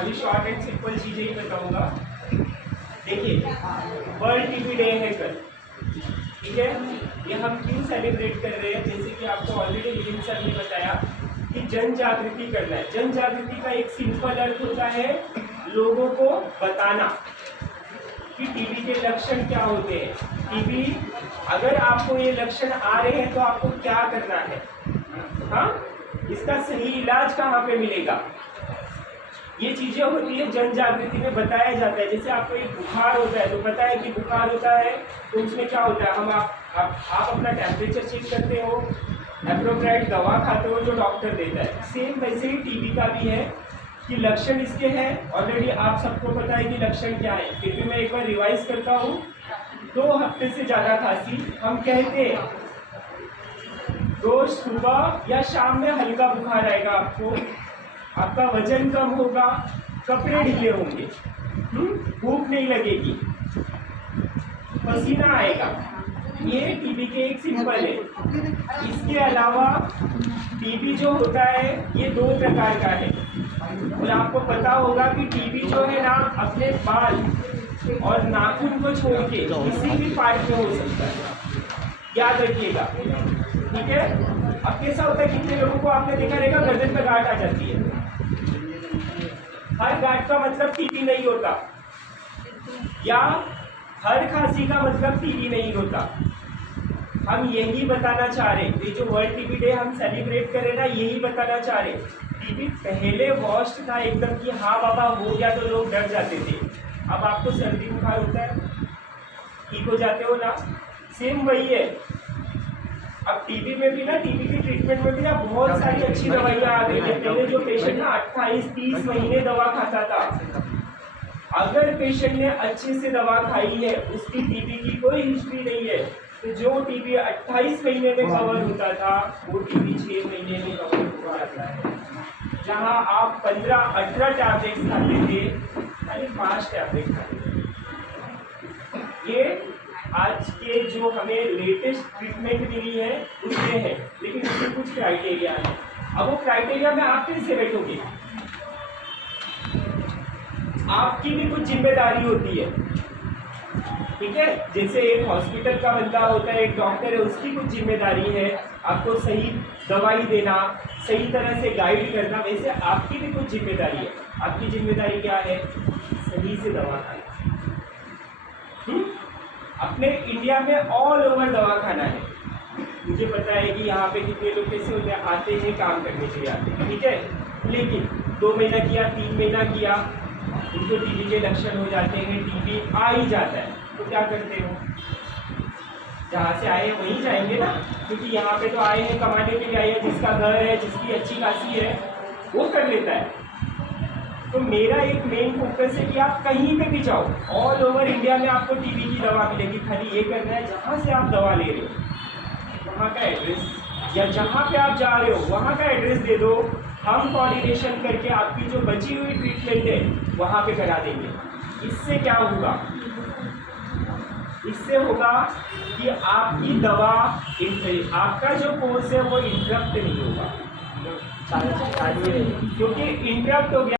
खाली short and simple चीजें ही बताऊंगा। देखिए, वर्ल्ड टीबी डे है कल, ठीक है। ये हम क्यों सेलिब्रेट कर रहे हैं, जैसे कि आपको ऑलरेडी विलियम सर ने बताया कि जन जागृति करना है। जन जागृति का एक सिंपल अर्थ होता है लोगों को बताना कि टीबी के लक्षण क्या होते हैं। टीबी अगर आपको ये लक्षण आ रहे हैं तो आपको क्या करना है, हाँ, इसका सही इलाज कहाँ पे मिलेगा, ये चीजें होती है जन जागृति में बताया जाता है। जैसे आपको एक बुखार होता है तो पता है कि बुखार होता है तो उसमें क्या होता है, हम आप अपना टेम्परेचर चेक करते हो, एप्रोप्रिएट दवा खाते हो जो डॉक्टर देता है। सेम वैसे ही टीबी का भी है कि लक्षण इसके हैं, ऑलरेडी आप सबको पता है कि लक्षण क्या है। फिर भी मैं एक बार रिवाइज करता हूँ। 2 हफ्ते से ज़्यादा खांसी, हम कहते हैं रोज सुबह या शाम में हल्का बुखार आएगा आपको, आपका वजन कम होगा, कपड़े ढीले होंगे, भूख नहीं लगेगी, पसीना आएगा। ये टीबी के एक सिंपल है। इसके अलावा टीबी जो होता है ये 2 प्रकार का है, और आपको पता होगा कि टीबी जो है ना अपने बाल और नाखून को छोड़ के किसी भी पार्ट में हो सकता है, याद रखिएगा, ठीक है। अब कैसा होता है, कितने लोगों को आपने देखा रहेगा गर्दन पे गांठ आ जाती है। हर गांठ का मतलब टीबी नहीं होता, या हर खांसी का मतलब टीबी नहीं होता। हम यही बताना चाह रहे, ये जो वर्ल्ड टीबी डे हम सेलिब्रेट कर रहे ना, यही बताना चाह रहे। टीबी पहले वर्स्ट था एकदम कि हाँ बाबा हो गया तो लोग डर जाते थे। अब आपको सर्दी बुखार होता है, ठीक हो जाते हो ना, सेम वही है। अब टीबी में भी ना, टीबी की ट्रीटमेंट में भी ना बहुत सारी अच्छी दवाइयाँ आ गई है। पहले जो पेशेंट ना 28-30 महीने दवा खाता था, अगर पेशेंट ने अच्छे से दवा खाई है, उसकी टीबी की कोई हिस्ट्री नहीं है, तो जो टीबी 28 महीने में कवर होता था वो टीबी 6 महीने में कवर हो जाता है। जहाँ आप 15-18 टैबलेट्स खाते थे, खाली 5 टैबलेट खाते थे। ये आज के जो हमें लेटेस्ट ट्रीटमेंट मिली है उसमें है, लेकिन उसमें कुछ क्राइटेरिया है। अब वो क्राइटेरिया में आप कैसे बैठोगे, आपकी भी कुछ जिम्मेदारी होती है, ठीक है। जैसे एक हॉस्पिटल का बंदा होता है, एक डॉक्टर है, उसकी कुछ जिम्मेदारी है आपको सही दवाई देना, सही तरह से गाइड करना, वैसे आपकी भी कुछ जिम्मेदारी है। आपकी जिम्मेदारी क्या है, सही से दवा खाना। अपने इंडिया में ऑल ओवर दवा खाना है। मुझे पता है कि यहाँ पे कितने लोग कैसे होते हैं, आते हैं काम करने के लिए आते हैं, ठीक है, लेकिन 2 महीना किया, 3 महीना किया, उनको टीबी के लक्षण हो जाते हैं, टीबी आ ही जाता है, तो क्या करते हो, जहाँ से आए वहीं जाएंगे ना, क्योंकि यहाँ पे तो आए हैं कमाने के लिए आए हैं, जिसका घर है, जिसकी अच्छी खासी है वो कर लेता है। तो मेरा एक मेन फोकस है कि आप कहीं पे भी जाओ, ऑल ओवर इंडिया में आपको टीबी की दवा मिलेगी। खाली ये करना है, जहाँ से आप दवा ले रहे हो वहाँ का एड्रेस, या जहाँ पे आप जा रहे हो वहाँ का एड्रेस दे दो, हम कोऑर्डिनेशन करके आपकी जो बची हुई ट्रीटमेंट है वहाँ पे करा देंगे। इससे क्या होगा, इससे होगा कि आपकी दवा, आपका जो कोर्स है वो इंटरप्ट नहीं होगा, क्योंकि इंटरप्ट हो गया